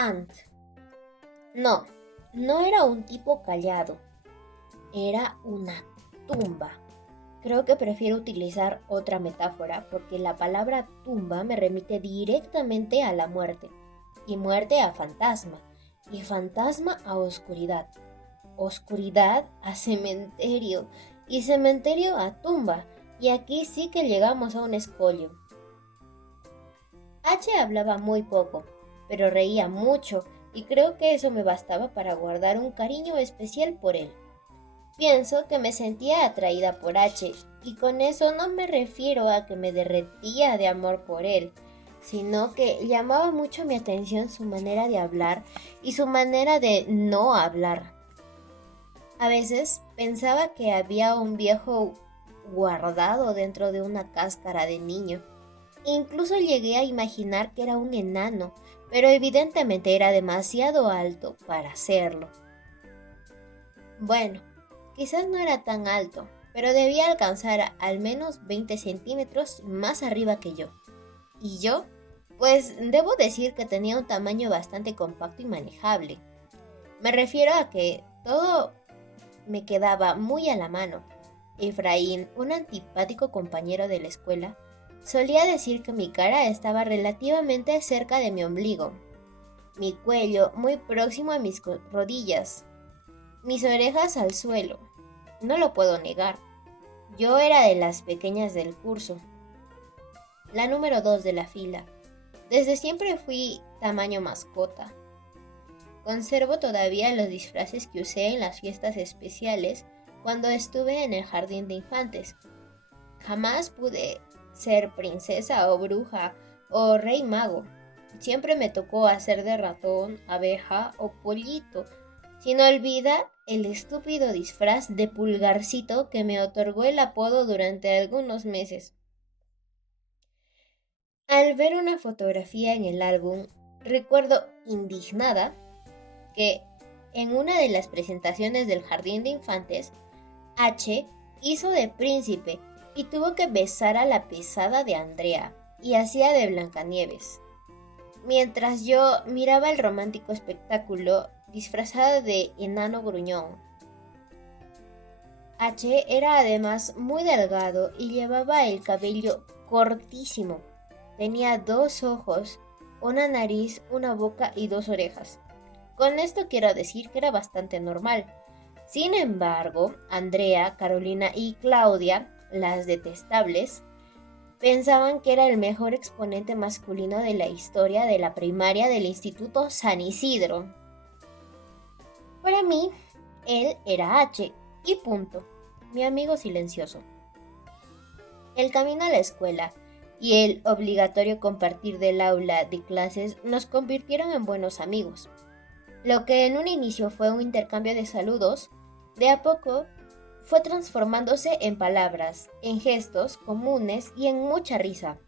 Ant. No, no era un tipo callado, era una tumba. Creo que prefiero utilizar otra metáfora porque la palabra tumba me remite directamente a la muerte, y muerte a fantasma, y fantasma a oscuridad, oscuridad a cementerio, y cementerio a tumba, y aquí sí que llegamos a un escollo. H hablaba muy poco, pero reía mucho, y creo que eso me bastaba para guardar un cariño especial por él. Pienso que me sentía atraída por H, y con eso no me refiero a que me derretía de amor por él, sino que llamaba mucho mi atención su manera de hablar y su manera de no hablar. A veces pensaba que había un viejo guardado dentro de una cáscara de niño. Incluso llegué a imaginar que era un enano, pero evidentemente era demasiado alto para serlo. Bueno, quizás no era tan alto, pero debía alcanzar al menos 20 centímetros más arriba que yo. ¿Y yo? Pues debo decir que tenía un tamaño bastante compacto y manejable. Me refiero a que todo me quedaba muy a la mano. Efraín, un antipático compañero de la escuela, solía decir que mi cara estaba relativamente cerca de mi ombligo, mi cuello muy próximo a mis rodillas, mis orejas al suelo. No lo puedo negar. Yo era de las pequeñas del curso, la número 2 de la fila. Desde siempre fui tamaño mascota. Conservo todavía los disfraces que usé en las fiestas especiales cuando estuve en el jardín de infantes. Jamás pude ser princesa o bruja o rey mago. Siempre me tocó hacer de ratón, abeja o pollito, sin olvidar el estúpido disfraz de pulgarcito que me otorgó el apodo durante algunos meses. Al ver una fotografía en el álbum, recuerdo indignada que en una de las presentaciones del jardín de infantes, H hizo de príncipe y tuvo que besar a la pesada de Andrea y hacía de Blancanieves, mientras yo miraba el romántico espectáculo disfrazada de enano gruñón. H era además muy delgado y llevaba el cabello cortísimo. Tenía dos ojos, una nariz, una boca y dos orejas. Con esto quiero decir que era bastante normal. Sin embargo, Andrea, Carolina y Claudia, las detestables, pensaban que era el mejor exponente masculino de la historia de la primaria del Instituto San Isidro. Para mí, él era H y punto, mi amigo silencioso. El camino a la escuela y el obligatorio compartir del aula de clases nos convirtieron en buenos amigos. Lo que en un inicio fue un intercambio de saludos, de a poco fue transformándose en palabras, en gestos comunes y en mucha risa.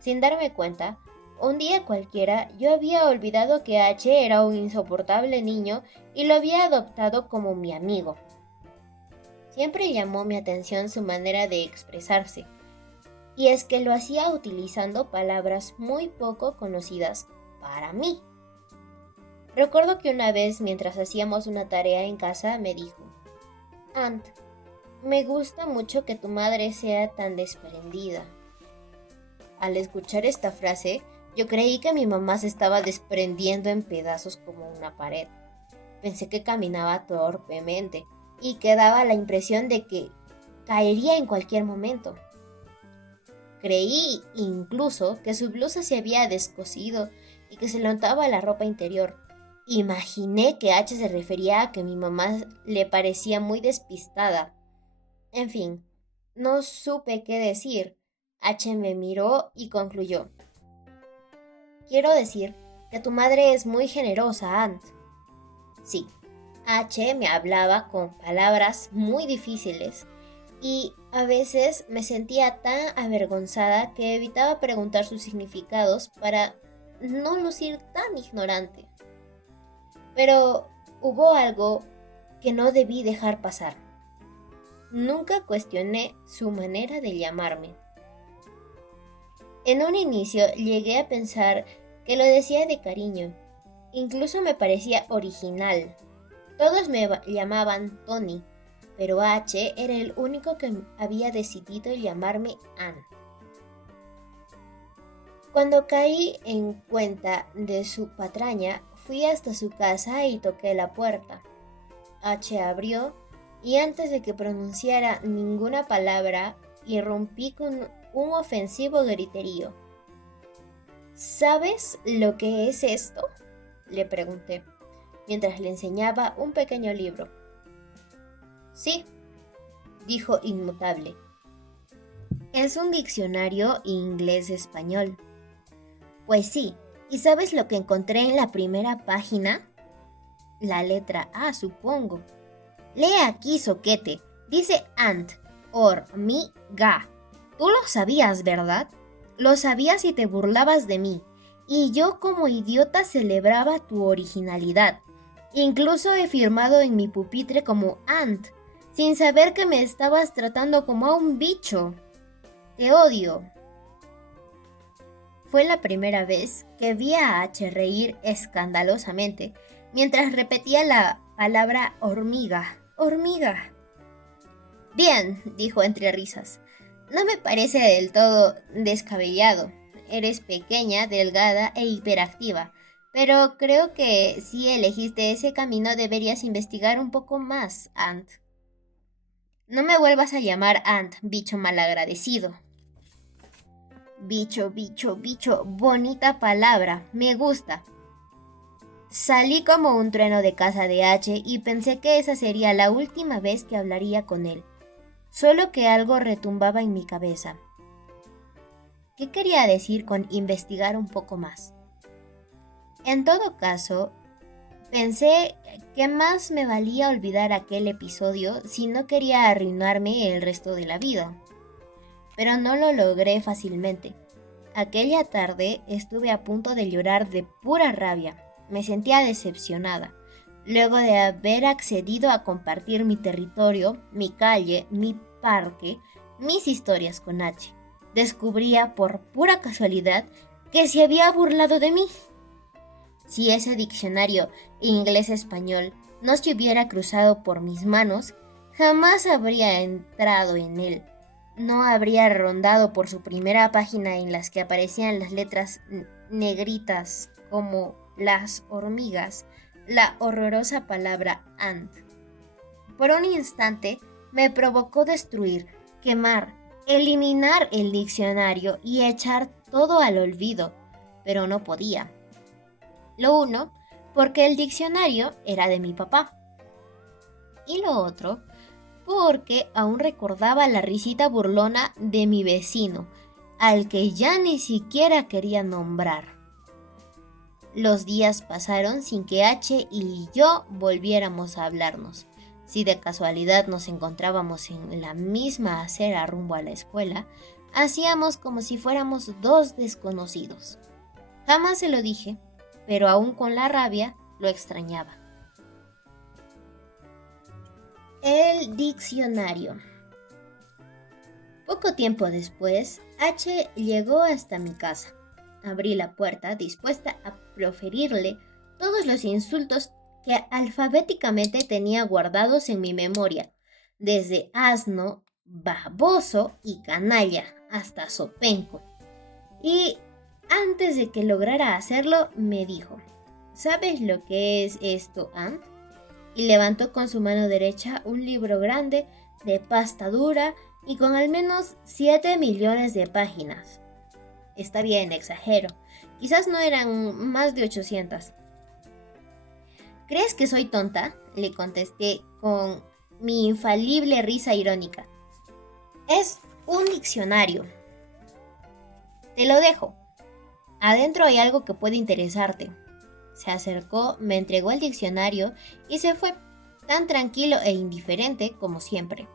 Sin darme cuenta, un día cualquiera yo había olvidado que H era un insoportable niño y lo había adoptado como mi amigo. Siempre llamó mi atención su manera de expresarse, y es que lo hacía utilizando palabras muy poco conocidas para mí. Recuerdo que una vez, mientras hacíamos una tarea en casa, me dijo: Ant, me gusta mucho que tu madre sea tan desprendida. Al escuchar esta frase, yo creí que mi mamá se estaba desprendiendo en pedazos como una pared. Pensé que caminaba torpemente y que daba la impresión de que caería en cualquier momento. Creí incluso que su blusa se había descosido y que se le notaba la ropa interior. Imaginé que H se refería a que mi mamá le parecía muy despistada. En fin, no supe qué decir. H me miró y concluyó: Quiero decir que tu madre es muy generosa, Ant. Sí, H me hablaba con palabras muy difíciles y a veces me sentía tan avergonzada que evitaba preguntar sus significados para no lucir tan ignorante. Pero hubo algo que no debí dejar pasar. Nunca cuestioné su manera de llamarme. En un inicio llegué a pensar que lo decía de cariño, Incluso me parecía original. Todos me llamaban Tony, pero H era el único que había decidido llamarme Ann. Cuando caí en cuenta de su patraña, fui hasta su casa y toqué la puerta. H abrió y antes de que pronunciara ninguna palabra, irrumpí con un ofensivo griterío. ¿Sabes lo que es esto?, le pregunté, mientras le enseñaba un pequeño libro. Sí, dijo inmutable. Es un diccionario inglés-español. Pues sí, ¿y sabes lo que encontré en la primera página? La letra A, supongo. Lee aquí, soquete. Dice ant, hormiga. Tú lo sabías, ¿verdad? Lo sabías y te burlabas de mí. Y yo como idiota celebraba tu originalidad. Incluso he firmado en mi pupitre como ant, sin saber que me estabas tratando como a un bicho. Te odio. Fue la primera vez que vi a H reír escandalosamente mientras repetía la palabra hormiga. Hormiga. Bien, dijo entre risas. No me parece del todo descabellado. Eres pequeña, delgada e hiperactiva, pero creo que si elegiste ese camino deberías investigar un poco más, Ant. No me vuelvas a llamar Ant, bicho malagradecido. Bicho, bicho, bicho, bonita palabra, me gusta. Salí como un trueno de casa de H y pensé que esa sería la última vez que hablaría con él. Solo que algo retumbaba en mi cabeza. ¿Qué quería decir con investigar un poco más? En todo caso, pensé que más me valía olvidar aquel episodio si no quería arruinarme el resto de la vida. Pero no lo logré fácilmente. Aquella tarde estuve a punto de llorar de pura rabia. Me sentía decepcionada. Luego de haber accedido a compartir mi territorio, mi calle, mi parque, mis historias con H, descubría por pura casualidad que se había burlado de mí. Si ese diccionario inglés-español no se hubiera cruzado por mis manos, jamás habría entrado en él. No habría rondado por su primera página en las que aparecían las letras negritas como las hormigas, la horrorosa palabra ant. Por un instante me provocó destruir, quemar, eliminar el diccionario y echar todo al olvido, pero no podía. Lo uno, porque el diccionario era de mi papá. Y lo otro, porque aún recordaba la risita burlona de mi vecino, al que ya ni siquiera quería nombrar. Los días pasaron sin que H y yo volviéramos a hablarnos. Si de casualidad nos encontrábamos en la misma acera rumbo a la escuela, hacíamos como si fuéramos dos desconocidos. Jamás se lo dije, pero aún con la rabia lo extrañaba. El diccionario. Poco tiempo después, H llegó hasta mi casa. Abrí la puerta dispuesta a proferirle todos los insultos que alfabéticamente tenía guardados en mi memoria, desde asno, baboso y canalla hasta zopenco. Y antes de que lograra hacerlo, me dijo, ¿sabes lo que es esto, Ant? Y levantó con su mano derecha un libro grande de pasta dura y con al menos 7 millones de páginas. Está bien, exagero. Quizás no eran más de 800. ¿Crees que soy tonta?, le contesté con mi infalible risa irónica. Es un diccionario. Te lo dejo. Adentro hay algo que puede interesarte. Se acercó, me entregó el diccionario y se fue, tan tranquilo e indiferente como siempre.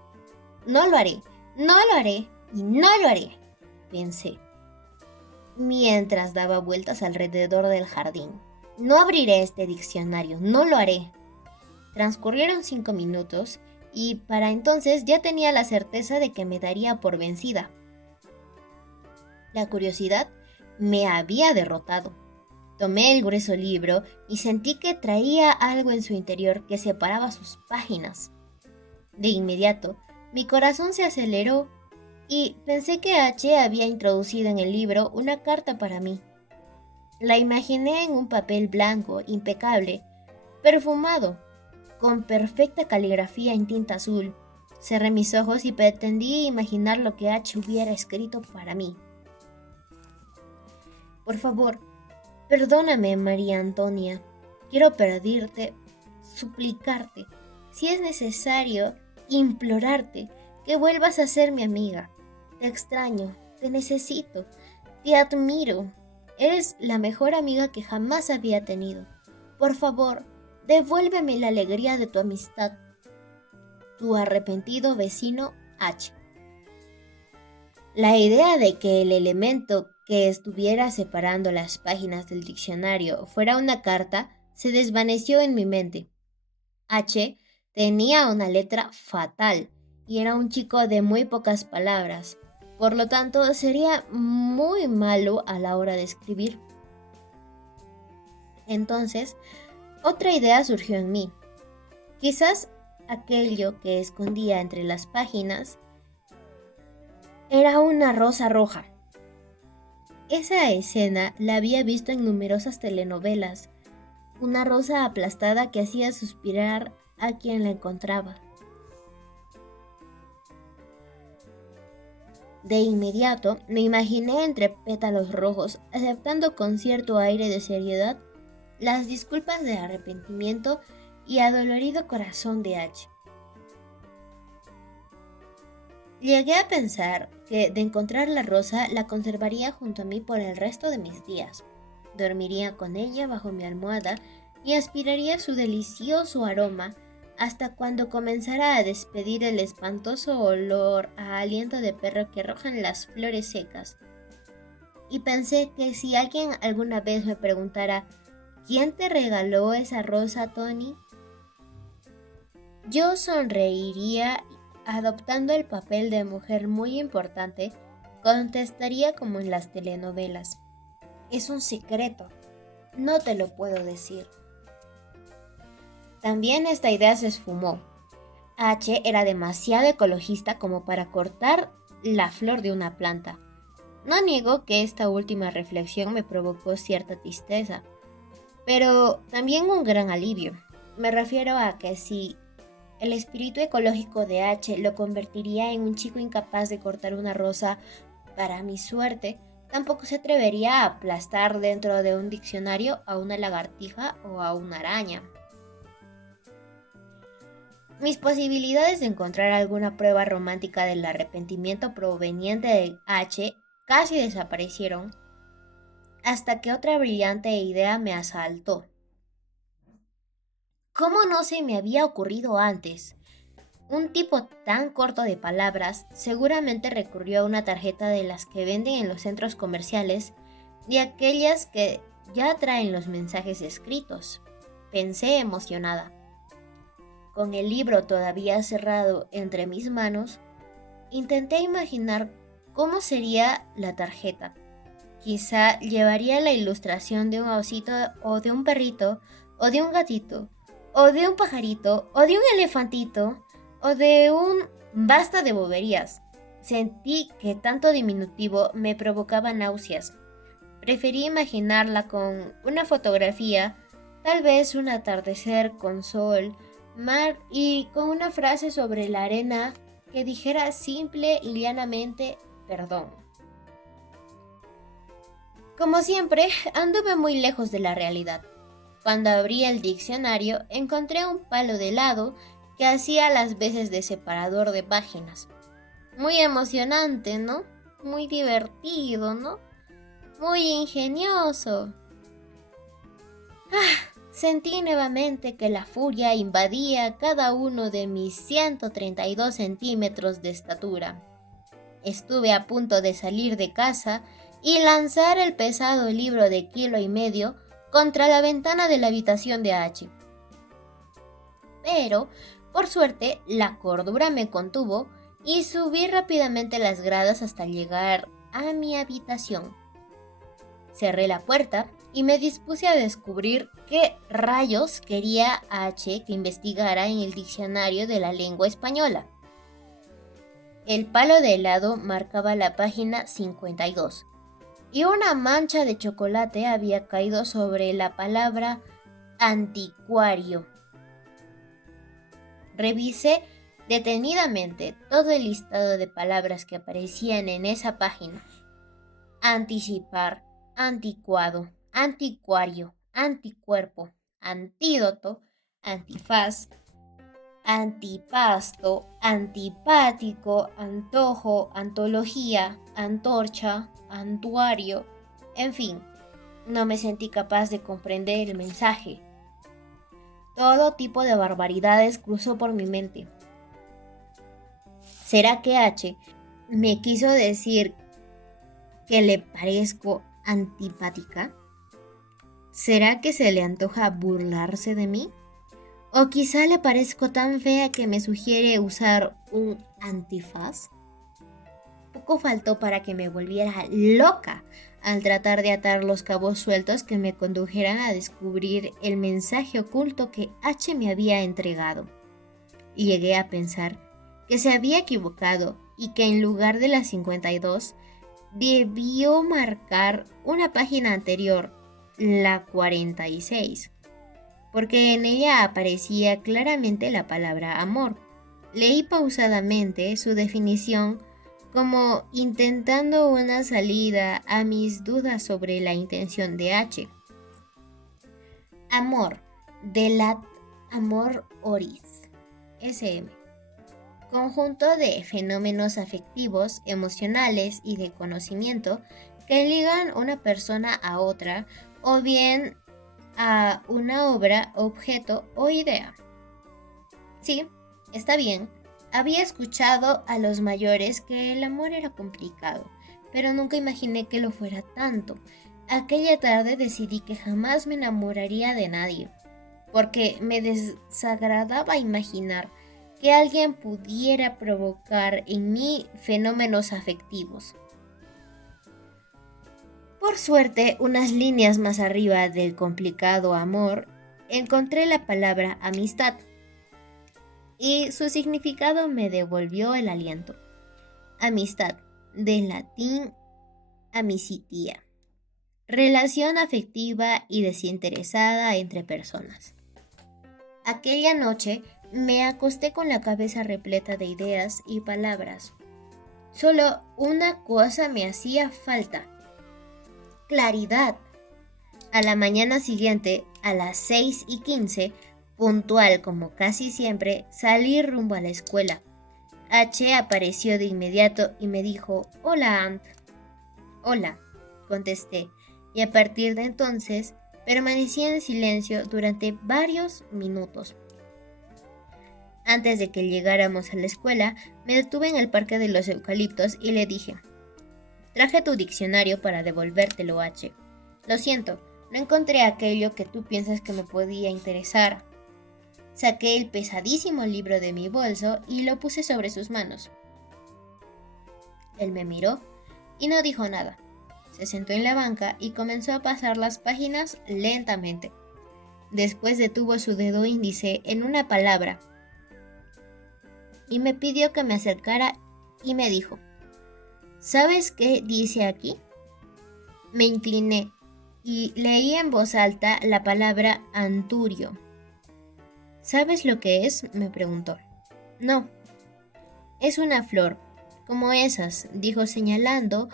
No lo haré, no lo haré y no lo haré, pensé, mientras daba vueltas alrededor del jardín. No abriré este diccionario, no lo haré. Transcurrieron 5 minutos y para entonces ya tenía la certeza de que me daría por vencida. La curiosidad me había derrotado. Tomé el grueso libro y sentí que traía algo en su interior que separaba sus páginas. De inmediato, mi corazón se aceleró y pensé que H había introducido en el libro una carta para mí. La imaginé en un papel blanco, impecable, perfumado, con perfecta caligrafía en tinta azul. Cerré mis ojos y pretendí imaginar lo que H hubiera escrito para mí. Por favor, perdóname, María Antonia. Quiero pedirte, suplicarte, si es necesario, implorarte que vuelvas a ser mi amiga. Te extraño, te necesito, te admiro. Eres la mejor amiga que jamás había tenido. Por favor, devuélveme la alegría de tu amistad. Tu arrepentido vecino H. La idea de que el elemento que estuviera separando las páginas del diccionario fuera una carta se desvaneció en mi mente. H tenía una letra fatal y era un chico de muy pocas palabras, por lo tanto sería muy malo a la hora de escribir. Entonces, otra idea surgió en mí. Quizás aquello que escondía entre las páginas era una rosa roja. Esa escena la había visto en numerosas telenovelas, una rosa aplastada que hacía suspirar a quien la encontraba. De inmediato me imaginé entre pétalos rojos, aceptando con cierto aire de seriedad las disculpas de arrepentimiento y adolorido corazón de H. Llegué a pensar que de encontrar la rosa la conservaría junto a mí por el resto de mis días. Dormiría con ella bajo mi almohada y aspiraría su delicioso aroma hasta cuando comenzara a despedir el espantoso olor a aliento de perro que arrojan las flores secas. Y pensé que si alguien alguna vez me preguntara ¿quién te regaló esa rosa, Tony?, yo sonreiría adoptando el papel de mujer muy importante, contestaría como en las telenovelas. Es un secreto, no te lo puedo decir. También esta idea se esfumó. H era demasiado ecologista como para cortar la flor de una planta. No niego que esta última reflexión me provocó cierta tristeza, pero también un gran alivio. Me refiero a que si el espíritu ecológico de H lo convertiría en un chico incapaz de cortar una rosa para mi suerte, tampoco se atrevería a aplastar dentro de un diccionario a una lagartija o a una araña. Mis posibilidades de encontrar alguna prueba romántica del arrepentimiento proveniente de H casi desaparecieron hasta que otra brillante idea me asaltó. ¿Cómo no se me había ocurrido antes? Un tipo tan corto de palabras seguramente recurrió a una tarjeta de las que venden en los centros comerciales y aquellas que ya traen los mensajes escritos. Pensé emocionada. Con el libro todavía cerrado entre mis manos, intenté imaginar cómo sería la tarjeta. Quizá llevaría la ilustración de un osito o de un perrito o de un gatito o de un pajarito o de un elefantito o de un basta de boberías. Sentí que tanto diminutivo me provocaba náuseas. Preferí imaginarla con una fotografía, tal vez un atardecer con sol, mar y con una frase sobre la arena que dijera simple y llanamente perdón. Como siempre, anduve muy lejos de la realidad. Cuando abrí el diccionario, encontré un palo de helado que hacía las veces de separador de páginas. Muy emocionante, ¿no? Muy divertido, ¿no? Muy ingenioso. Sentí nuevamente que la furia invadía cada uno de mis 132 centímetros de estatura. Estuve a punto de salir de casa y lanzar el pesado libro de 1,5 kilos contra la ventana de la habitación de H. Pero, por suerte, la cordura me contuvo y subí rápidamente las gradas hasta llegar a mi habitación. Cerré la puerta y me dispuse a descubrir qué rayos quería H que investigara en el diccionario de la lengua española. El palo de helado marcaba la página 52 y una mancha de chocolate había caído sobre la palabra anticuario. Revisé detenidamente todo el listado de palabras que aparecían en esa página. Anticipar, anticuado, anticuario, anticuerpo, antídoto, antifaz, antipasto, antipático, antojo, antología, antorcha, antuario. En fin, no me sentí capaz de comprender el mensaje. Todo tipo de barbaridades cruzó por mi mente. ¿Será que H me quiso decir que le parezco antipática? ¿Será que se le antoja burlarse de mí? ¿O quizá le parezco tan fea que me sugiere usar un antifaz? Poco faltó para que me volviera loca al tratar de atar los cabos sueltos que me condujeran a descubrir el mensaje oculto que H me había entregado. Y llegué a pensar que se había equivocado y que en lugar de las 52 debió marcar una página anterior, la 46, porque en ella aparecía claramente la palabra amor. Leí pausadamente su definición como intentando una salida a mis dudas sobre la intención de H. Amor, de lat amor oris, SM. Conjunto de fenómenos afectivos, emocionales y de conocimiento que ligan una persona a otra o bien a una obra, objeto o idea. Sí, está bien. Había escuchado a los mayores que el amor era complicado, pero nunca imaginé que lo fuera tanto. Aquella tarde decidí que jamás me enamoraría de nadie, porque me desagradaba imaginar que alguien pudiera provocar en mí fenómenos afectivos. Por suerte, unas líneas más arriba del complicado amor, encontré la palabra amistad, y su significado me devolvió el aliento. Amistad, del latín amicitia, relación afectiva y desinteresada entre personas. Aquella noche me acosté con la cabeza repleta de ideas y palabras. Solo una cosa me hacía falta: claridad. A la mañana siguiente, a las 6:15, puntual como casi siempre, salí rumbo a la escuela. H apareció de inmediato y me dijo: «Hola, Ant». «Hola», contesté, y a partir de entonces permanecí en silencio durante varios minutos. Antes de que llegáramos a la escuela, me detuve en el parque de los eucaliptos y le dije: «Traje tu diccionario para devolvértelo, H. Lo siento, no encontré aquello que tú piensas que me podía interesar». Saqué el pesadísimo libro de mi bolso y lo puse sobre sus manos. Él me miró y no dijo nada. Se sentó en la banca y comenzó a pasar las páginas lentamente. Después detuvo su dedo índice en una palabra y me pidió que me acercara y me dijo: «¿Sabes qué dice aquí?». Me incliné y leí en voz alta la palabra anturio. «¿Sabes lo que es?», me preguntó. «No». «Es una flor, como esas», dijo señalando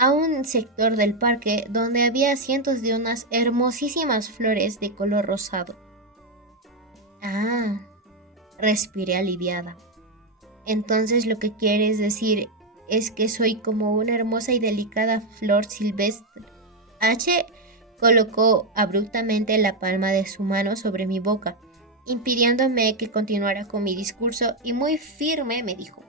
a un sector del parque donde había cientos de unas hermosísimas flores de color rosado. «Ah», respiré aliviada. «Entonces lo que quieres decir es que soy como una hermosa y delicada flor silvestre». H colocó abruptamente la palma de su mano sobre mi boca, impidiéndome que continuara con mi discurso, y muy firme me dijo: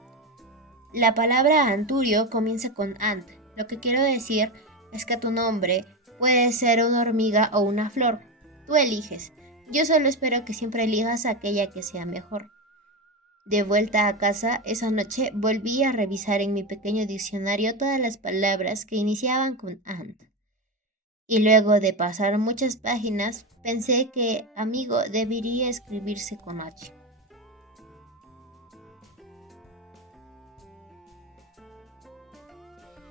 «La palabra anturio comienza con ant. Lo que quiero decir es que tu nombre puede ser una hormiga o una flor. Tú eliges. Yo solo espero que siempre elijas aquella que sea mejor». De vuelta a casa, esa noche volví a revisar en mi pequeño diccionario todas las palabras que iniciaban con ant. Y luego de pasar muchas páginas, pensé que amigo debería escribirse con H.